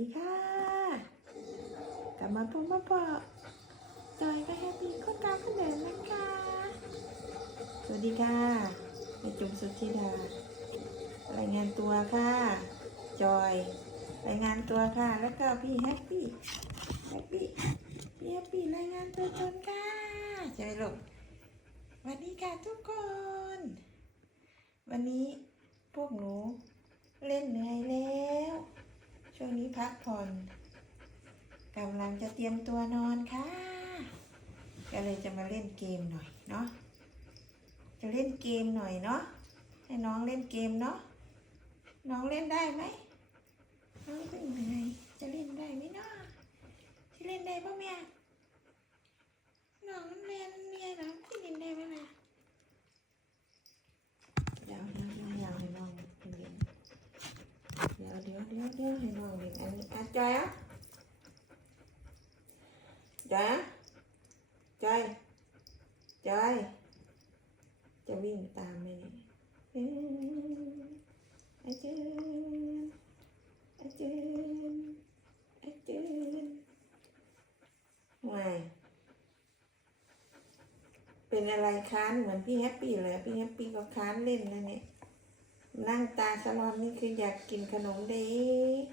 ดีค่ะกลับมาพบมาพอจอยก็แฮปปี้ก็ตามคนเดิมนะคะ สวัสดีค่ะแม่จุ๋มสุธิดารายงานตัวค่ะ จอย รายงานตัวค่ะ แล้วก็พี่แฮปปี้ แฮปปี้ พี่แฮปปี้รายงานตัวตนค่ะจอยลูกวัสดีค่ะทุกคน วันนี้พวกหนูเล่นเหนื่อยแล้ว ช่วงนี้พักผ่อนกำลังจะเตรียมตัวนอนค่ะ ก็เลยจะมาเล่นเกมหน่อยเนาะ จะเล่นเกมหน่อยเนาะ ให้น้องเล่นเกมเนาะ น้องเล่นได้ไหมน้องก็เหนื่อยจะเล่นได้ไหมเนาะจะเล่นได้ป่ะแม่น้องมันเรียนเรียนเหรอที่เล่นได้ไหมล่ะเดี๋ยวเดี๋ยวเดี๋ยวยาวให้น้องเล่นเดี๋ยว เดี๋ยวเดี๋ยวเดี๋ยวให้น้องเล่นอันนี้อะจอยอะจอยอะจอยจอยจะวิ่งตามไหมเนี่ยเอ้ยอาจารย์อาจารย์อาจารย์ว้ายเป็นอะไรค้านเหมือนพี่แฮปปี้เลยพี่แฮปปี้ก็ค้านเล่นนะเนี่ย นั่งตาสลอนนี่คืออยากกินขนมเด็ก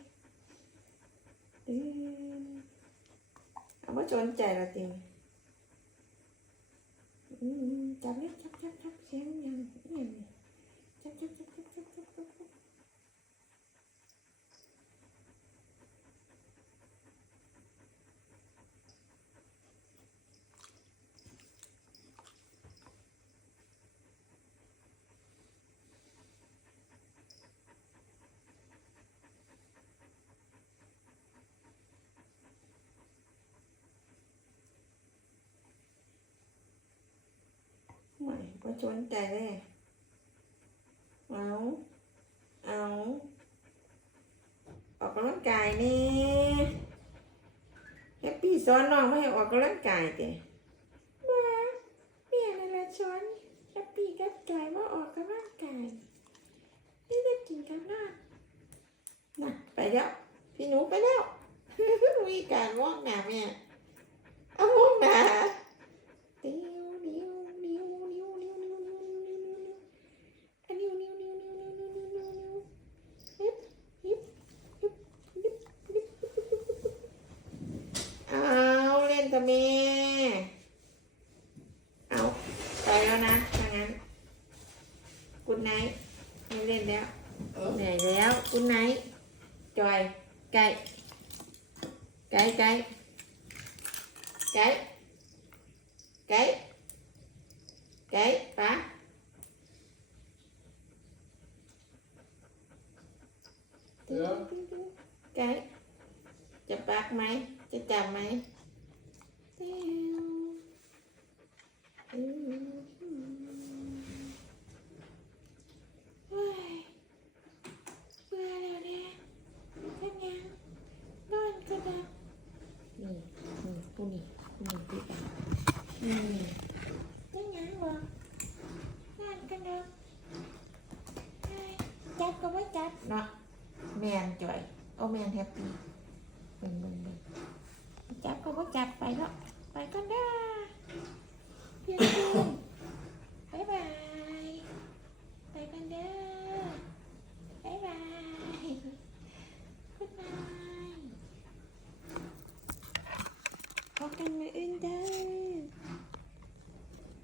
เอามาสนใจละติมจับเล็กจับจับจับเสียงยังยัง ไม่มาสนใจเลย เอา เอา ออกกำลังกายนี่แฮปปี้สอนน้องไม่ให้ออกกำลังกายเต้ว้าแม่นั่นละสอนแฮปปี้กับจว่าออกกำลังกายนี่จะกินกันนอนน่ะไปแล้ว พี่หนูไปแล้วมีการมองหนาแม่ เล่นตะเมเอาไปแล้วนะถ้างั้นกุดไนท์ไม่เล่นแล้วเหนื่อยแล้วกุดไนท์จอยไก่ไก่ไก่ไก่ไก่ไก่ปะ Ja. ไก่จะปักไหมจะจับไหมเตี้ยวอืมเฮ้ยเบื่อแล้วเนี่ยเป็นไงนอนก็ได้นี่นี่ผู้นี่ผู้นี่พี่กันนี่ เป็นไงวะนกันเด้อเฮ้ยจับก็ไม่จับเนาะแมนจ่อยเอแมนแฮปปี้เบิ่งเบิ่งเบิ่งจับก็บ่จับไปแล้วไปก็ได้เพียงคืนบ๊ายบาย ไปกันเด้อบ๊ายบายกุ๊ดไนท์พบกันมืออื่นเด้อ